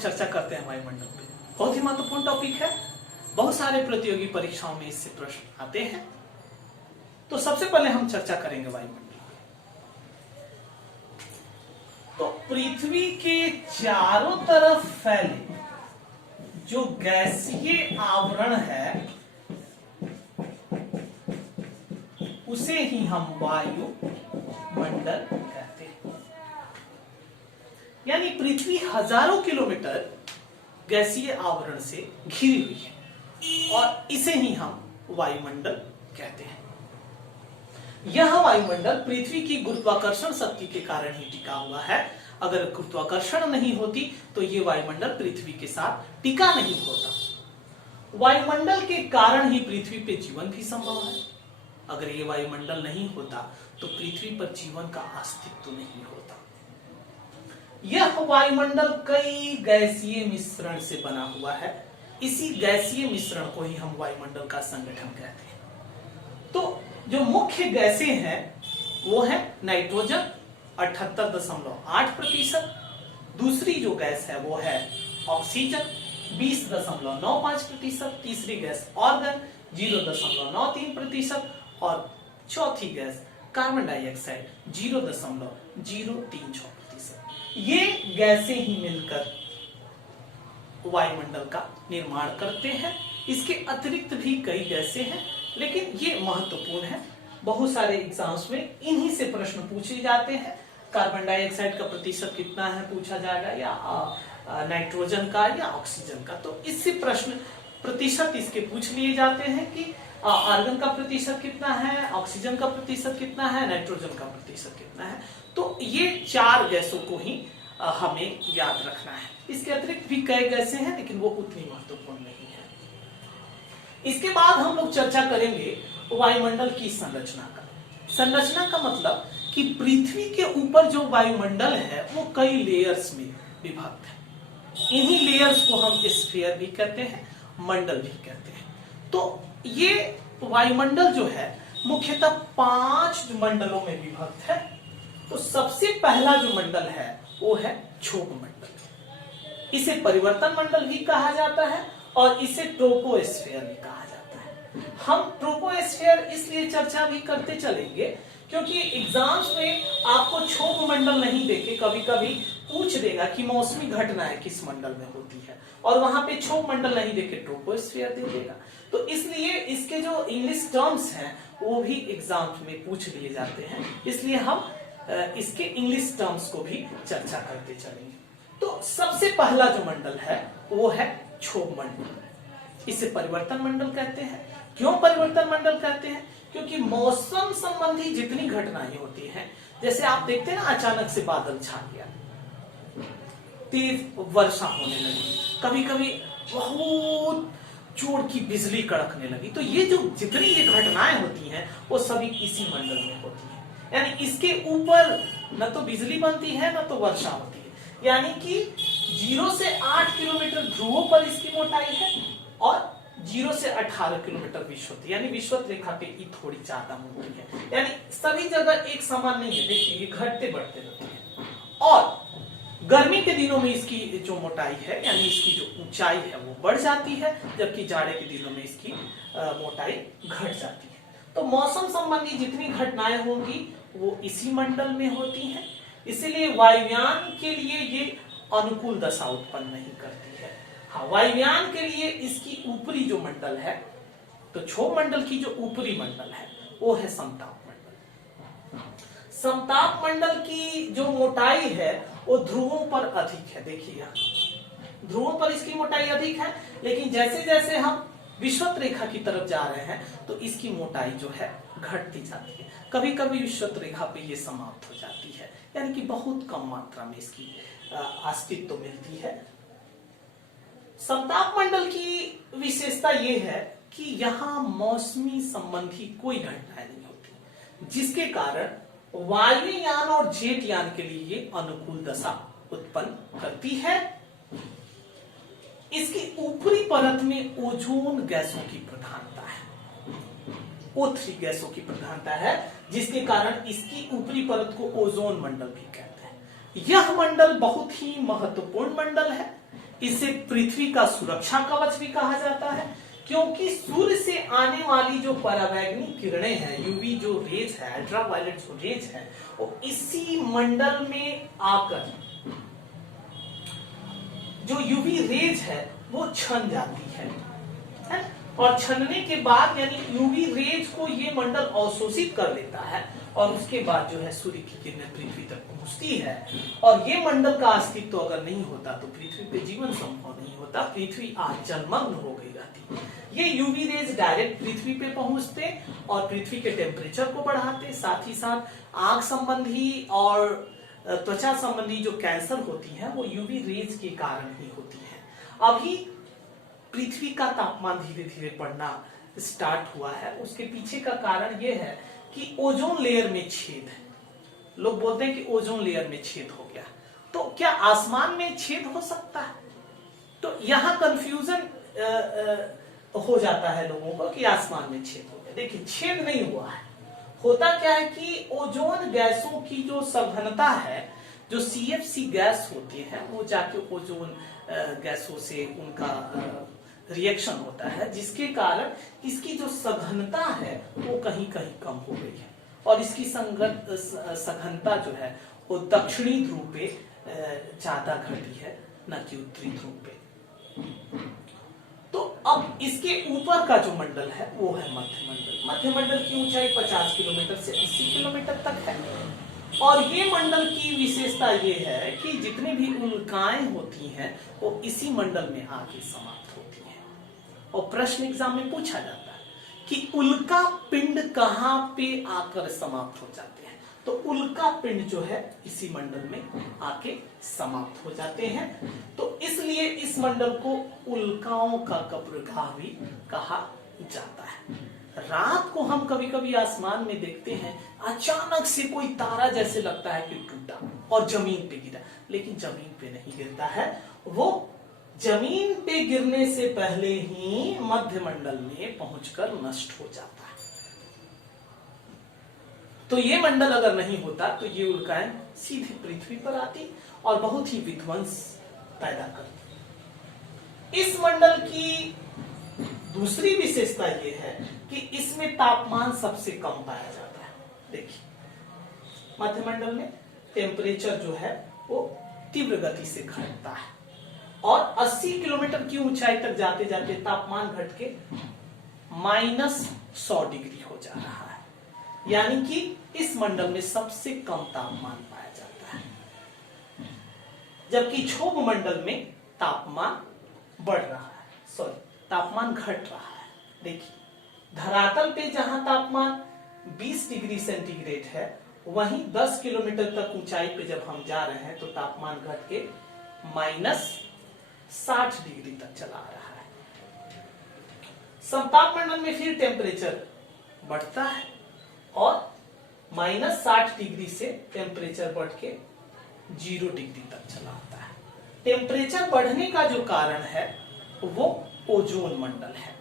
लोग चर्चा करते हैं वायुमंडल पे। बहुत ही महत्वपूर्ण टॉपिक है, बहुत सारे प्रतियोगी परीक्षाओं में इससे प्रश्न आते हैं। तो सबसे पहले हम चर्चा करेंगे वायुमंडल। तो पृथ्वी के चारों तरफ फैले जो गैसीय आवरण है उसे ही हम वायुमंडल कहते हैं। यानी पृथ्वी हजारों किलोमीटर गैसीय आवरण से घिरी हुई है और इसे ही हम वायुमंडल कहते हैं। यह वायुमंडल पृथ्वी की गुरुत्वाकर्षण शक्ति के कारण ही टिका हुआ है। अगर गुरुत्वाकर्षण नहीं होती तो यह वायुमंडल पृथ्वी के साथ टिका नहीं होता। वायुमंडल के कारण ही पृथ्वी पे जीवन भी संभव है। अगर ये वायुमंडल नहीं होता तो पृथ्वी पर जीवन का अस्तित्व नहीं होता। यह वायुमंडल कई गैसीय मिश्रण से बना हुआ है। इसी गैसीय मिश्रण को ही हम वायुमंडल का संगठन कहते हैं। तो जो मुख्य गैसें हैं वो है नाइट्रोजन 78.8%, दूसरी जो गैस है वो है ऑक्सीजन 20.95%, तीसरी गैस ऑर्गन 0.93% और चौथी गैस कार्बन डाइऑक्साइड 0.036%। ये गैसें ही मिलकर वायुमंडल का निर्माण करते हैं। इसके अतिरिक्त भी कई गैसें हैं, लेकिन ये महत्वपूर्ण है। बहुत सारे एग्जाम्स में इन्हीं से प्रश्न पूछे जाते हैं। कार्बन डाइऑक्साइड का प्रतिशत कितना है पूछा जाएगा, या नाइट्रोजन का या ऑक्सीजन का। तो इससे प्रश्न प्रतिशत इसके पूछ लिए जाते हैं कि आर्गन का प्रतिशत कितना है, ऑक्सीजन का प्रतिशत कितना है, नाइट्रोजन का प्रतिशत कितना है। तो ये चार गैसों को ही हमें याद रखना है। इसके अतिरिक्त भी कई गैसें हैं, लेकिन वो उतनी महत्वपूर्ण नहीं है। इसके बाद हम लोग चर्चा करेंगे वायुमंडल की संरचना का। संरचना का मतलब कि पृथ्वी के ऊपर जो वायुमंडल है वो कई लेयर्स में विभक्त है। इन्हीं लेयर्स को हम स्फीयर भी कहते हैं, मंडल भी कहते हैं। तो ये वायुमंडल जो है मुख्यतः 5 मंडलों में विभक्त है। तो सबसे पहला जो मंडल है वो है क्षोभ मंडल। इसे परिवर्तन मंडल भी कहा जाता है और इसे ट्रोपोस्फीयर भी कहा जाता है। हम ट्रोपोस्फीयर इसलिए चर्चा भी करते चलेंगे क्योंकि एग्जाम्स में आपको क्षोभ मंडल नहीं देके कभी कभी पूछ देगा कि मौसमी घटनाएं किस मंडल में होती है, और वहां पे क्षोभ मंडल नहीं देके ट्रोपोस्फीयर दे देगा। तो इसलिए इसके जो इंग्लिश टर्म्स हैं वो भी एग्जाम्स में पूछ लिए जाते हैं, इसलिए हम इसके इंग्लिश टर्म्स को भी चर्चा करते चलेंगे। तो सबसे पहला जो मंडल है वो है क्षोभ मंडल। इसे परिवर्तन मंडल कहते हैं। क्यों परिवर्तन मंडल कहते हैं? क्योंकि मौसम संबंधी जितनी घटनाएं होती हैं, जैसे आप देखते हैं ना, अचानक से बादल छा गया, तेज वर्षा होने लगी, कभी कभी बहुत जोर की बिजली कड़कने लगी। तो ये जो जितनी ये घटनाएं होती हैं वो सभी इसी मंडल में होती है। यानी इसके ऊपर न तो बिजली बनती है न तो वर्षा होती है। यानी कि 0 से 8 किलोमीटर ध्रुवों पर इसकी मोटाई है और 0 से 18 किलोमीटर विषुवत, यानी विषुवत रेखा पे ये थोड़ी ज्यादा मोटी है। यानी सभी जगह एक समान नहीं है। देखिए ये घटते बढ़ते रहती है। और गर्मी के दिनों में इसकी जो मोटाई है यानी इसकी जो ऊंचाई है वो बढ़ जाती है, जबकि जाड़े के दिनों में इसकी मोटाई घट जाती है। तो मौसम संबंधी जितनी घटनाएं होंगी वो इसी मंडल में होती हैं। इसीलिए वायुयान के लिए ये अनुकूल दशा उत्पन्न नहीं करती है। हाँ, वायुयान के लिए इसकी ऊपरी जो मंडल है, तो क्षोभ मंडल की जो ऊपरी मंडल है वो है समताप मंडल। समताप मंडल की जो मोटाई है वो ध्रुवों पर अधिक है। देखिए ध्रुवों पर इसकी मोटाई अधिक है, लेकिन जैसे जैसे हम विषुवत रेखा की तरफ जा रहे हैं तो इसकी मोटाई जो है घटती जाती है। कभी कभी विषुवत रेखा पे ये समाप्त हो जाती है, यानी कि बहुत कम मात्रा में इसकी अस्तित्व मिलती है। समताप मंडल की विशेषता ये है कि यहाँ मौसमी संबंधी कोई घटनाएं नहीं होती, जिसके कारण वायुयान और जेट यान के लिए ये अनुकूल दशा उत्पन्न करती है। इसकी ऊपरी परत में ओजोन गैसों की प्रधानता है, O3 गैसों की प्रधानता है, जिसके कारण इसकी ऊपरी परत को ओजोन मंडल भी कहते हैं। यह मंडल बहुत ही महत्वपूर्ण मंडल है इसे पृथ्वी का सुरक्षा कवच भी कहा जाता है, क्योंकि सूर्य से आने वाली जो पराबैंगनी किरणें हैं, यूवी जो रेज है, अल्ट्रावायलेट जो रेज है, वो इसी मंडल में आकर जो यूवी रेज है वो छन जाती है, और छनने के बाद यानी यूवी रेज को ये मंडल अवशोषित कर लेता है, और उसके बाद जो है सूर्य की किरणें पृथ्वी तक पहुंचती है, और ये मंडल का अस्तित्व अगर नहीं होता तो पृथ्वी पे जीवन संभव नहीं होता, पृथ्वी आज जलमग्न हो गई रहती। ये यूवी रेज डायरेक्ट पृथ्वी पे पहुंचते और पृथ्वी के टेम्परेचर को बढ़ाते, साथ ही साथ आंख संबंधी और त्वचा संबंधी जो कैंसर होती है वो यूवी रेज के कारण ही होती है। अभी पृथ्वी का तापमान धीरे धीरे बढ़ना स्टार्ट हुआ है, उसके पीछे का कारण यह है कि ओजोन लेयर में छेद है। लोग बोलते हैं कि ओजोन लेयर में छेद हो गया, तो क्या आसमान में छेद हो सकता है? तो यहां कंफ्यूजन हो जाता है लोगों को कि आसमान में छेद हो गया। देखिए, छेद नहीं हुआ है। होता क्या है कि ओजोन गैसों की जो सघनता है, जो CFC गैस होती है, वो जाके ओजोन गैसों से उनका रिएक्शन होता है, जिसके कारण इसकी जो सघनता है वो कहीं कहीं कम हो गई है, और इसकी सघनता जो है वो दक्षिणी ध्रुव पे ज्यादा घटी है, न कि उत्तरी ध्रुव पे। तो अब इसके ऊपर का जो मंडल है वो है मध्य मंडल। मध्य मंडल की ऊंचाई 50 किलोमीटर से 80 किलोमीटर तक है, और ये मंडल की विशेषता ये है कि जितनी भी उल्काएं होती हैं वो इसी मंडल में आके समाप्त होती हैं। और प्रश्न एग्जाम में पूछा जाता है कि उल्का पिंड कहां पे आकर समाप्त हो जाते हैं, तो उल्का पिंड जो है इसी मंडल में आके समाप्त हो जाते हैं। तो इसलिए इस मंडल को उल्काओं का कब्रगाह भी कहा जाता है। रात को हम कभी कभी आसमान में देखते हैं, अचानक से कोई तारा जैसे लगता है कि टूटा और जमीन पे गिरा, लेकिन जमीन पे नहीं गिरता है, वो जमीन पे गिरने से पहले ही मध्य मंडल में पहुंचकर नष्ट हो जाता है। तो ये मंडल अगर नहीं होता तो ये उल्काएं सीधे पृथ्वी पर आती और बहुत ही विध्वंस पैदा करती। इस मंडल की दूसरी विशेषता ये है कि इसमें तापमान सबसे कम पाया जाता है। देखिए, मध्य मंडल में टेम्परेचर जो है वो तीव्र गति से घटता है, और 80 किलोमीटर की ऊंचाई तक जाते जाते तापमान घट के -100 डिग्री हो जा रहा है, यानी कि इस मंडल में सबसे कम तापमान पाया जाता है, जबकि क्षोभ मंडल में तापमान बढ़ रहा है, तापमान घट रहा है। देखिए, धरातल पे जहां तापमान 20 डिग्री सेंटीग्रेड है, वहीं 10 किलोमीटर तक ऊंचाई पे जब हम जा रहे हैं तो तापमान घट के -60 डिग्री तक चला आ रहा है। समताप मंडल में फिर टेम्परेचर बढ़ता है और -60 डिग्री से टेम्परेचर बढ़ के 0 डिग्री तक चला आता है। टेम्परेचर बढ़ने का जो कारण है वो ओजोन मंडल है,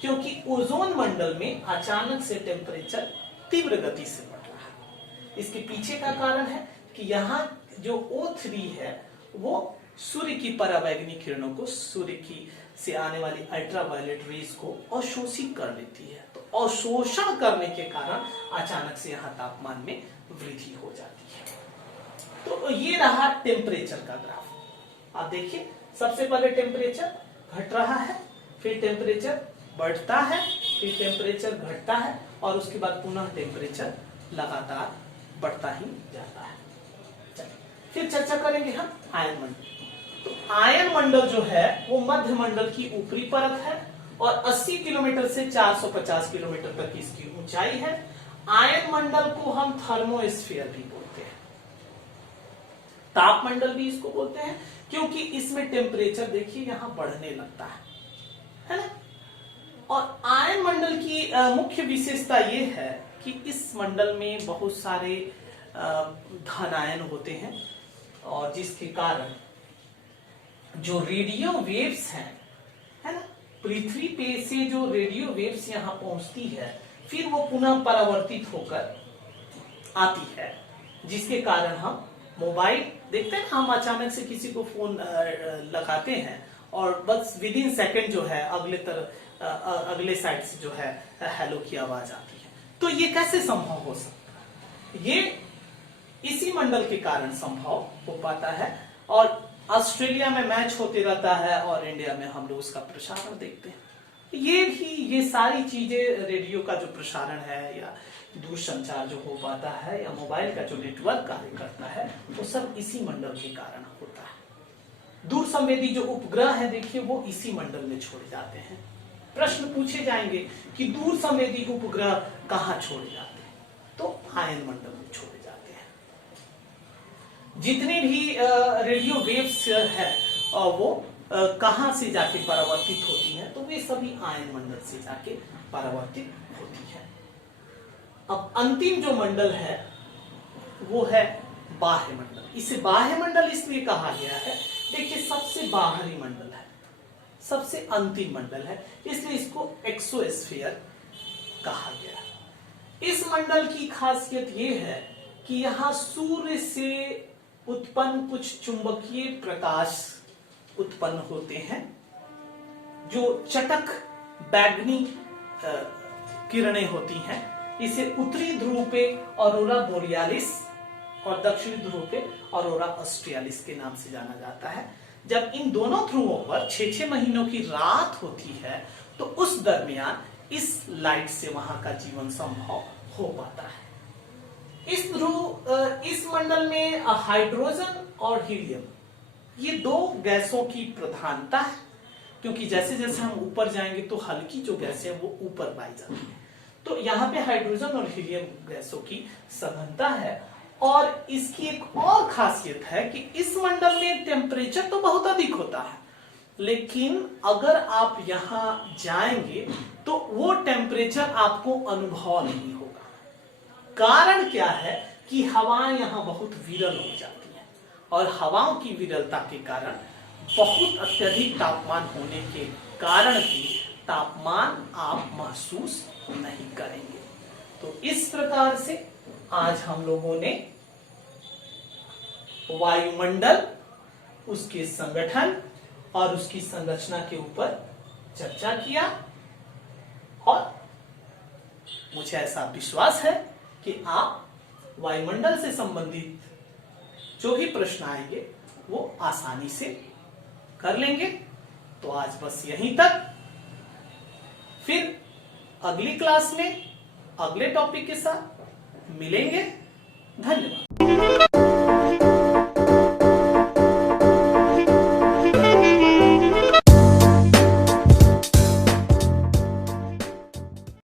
क्योंकि ओजोन मंडल में अचानक से टेम्परेचर तीव्र गति से बढ़ रहा है। इसके पीछे का कारण है कि यहाँ जो O3 है वो सूर्य की पराबैंगनी किरणों को, सूर्य की से आने वाली अल्ट्रावायलेट रेज को अवशोषित कर लेती है। तो अवशोषण करने के कारण अचानक से यहाँ तापमान में वृद्धि हो जाती है। तो ये रहा टेम्परेचर का ग्राफ। आप देखिए, सबसे पहले टेम्परेचर घट रहा है, फिर टेम्परेचर बढ़ता है, फिर टेम्परेचर घटता है, और उसके बाद पुनः टेम्परेचर लगातार बढ़ता ही जाता है। चलिए फिर चर्चा करेंगे हम आयन मंडल। तो आयन मंडल जो है वो मध्य मंडल की ऊपरी परत है, और 80 किलोमीटर से 450 किलोमीटर तक इसकी ऊंचाई है। आयन मंडल को हम थर्मोस्फीयर भी बोलते हैं, तापमंडल भी इसको बोलते हैं, क्योंकि इसमें टेम्परेचर देखिए यहां बढ़ने लगता है ना। और आयन मंडल की मुख्य विशेषता यह है कि इस मंडल में बहुत सारे धन आयन होते हैं, और जिसके कारण जो रेडियो वेव्स हैं, है ना, पृथ्वी पे से जो रेडियो वेव्स यहां पहुंचती है, फिर वो पुनः परावर्तित होकर आती है, जिसके कारण हम मोबाइल देखते हैं, हम अचानक से किसी को फोन लगाते हैं और बस विद इन सेकेंड जो है अगले साइड से जो है हेलो की आवाज आती है। तो ये कैसे संभव हो सकता है? ये इसी मंडल के कारण संभव हो पाता है। और ऑस्ट्रेलिया में मैच होते रहता है और इंडिया में हम लोग उसका प्रसारण देखते हैं। ये सारी चीजें, रेडियो का जो प्रसारण है या दूरसंचार जो हो पाता है या मोबाइल का जो नेटवर्क कार्य करता है, वो सब इसी मंडल के कारण होता है। दूर संवेदी जो उपग्रह है देखिए, वो इसी मंडल में छोड़े जाते हैं। प्रश्न पूछे जाएंगे कि दूर संवेदी उपग्रह कहाँ छोड़े जाते हैं, तो आयन मंडल में छोड़े जाते हैं। जितने भी रेडियो वेव्स है वो कहां से जाके परावर्तित होती हैं, तो वे सभी आयन मंडल से जाके परावर्तित होती है। अब अंतिम जो मंडल है वो है बाह्य मंडल। इसे बाह्य मंडल इसलिए कहा गया है, देखिए सबसे बाहरी मंडल है, सबसे अंतिम मंडल है, इसलिए इसको एक्सोस्फीयर कहा गया। इस मंडल की खासियत यह है कि यहां सूर्य से उत्पन्न कुछ चुंबकीय प्रकाश उत्पन्न होते हैं, जो चटक बैगनी किरणें होती हैं। इसे उत्तरी ध्रुव पे ऑरोरा बोरियालिस और दक्षिणी ध्रुव पे ऑरोरा ऑस्ट्रियालिस के नाम से जाना जाता है। जब इन दोनों ध्रुवों पर 6-6 महीनों की रात होती है, तो उस दरमियान इस लाइट से वहां का जीवन संभव हो पाता है। इस मंडल में हाइड्रोजन और हीलियम, ये दो गैसों की प्रधानता है, क्योंकि जैसे जैसे हम ऊपर जाएंगे तो हल्की जो गैसें वो ऊपर पाई जाती है। तो यहाँ पे हाइड्रोजन और हीलियम गैसों की सघनता है। और इसकी एक और खासियत है कि इस मंडल में टेम्परेचर तो बहुत अधिक होता है, लेकिन अगर आप यहां जाएंगे तो वो टेम्परेचर आपको अनुभव नहीं होगा। कारण क्या है कि हवाएं यहां बहुत विरल हो जाती हैं, और हवाओं की विरलता के कारण बहुत अत्यधिक तापमान होने के कारण भी तापमान आप महसूस नहीं करेंगे। तो इस प्रकार से आज हम लोगों ने वायुमंडल, उसके संगठन और उसकी संरचना के ऊपर चर्चा किया, और मुझे ऐसा विश्वास है कि आप वायुमंडल से संबंधित जो भी प्रश्न आएंगे वो आसानी से कर लेंगे। तो आज बस यहीं तक, फिर अगली क्लास में अगले टॉपिक के साथ मिलेंगे। धन्यवाद।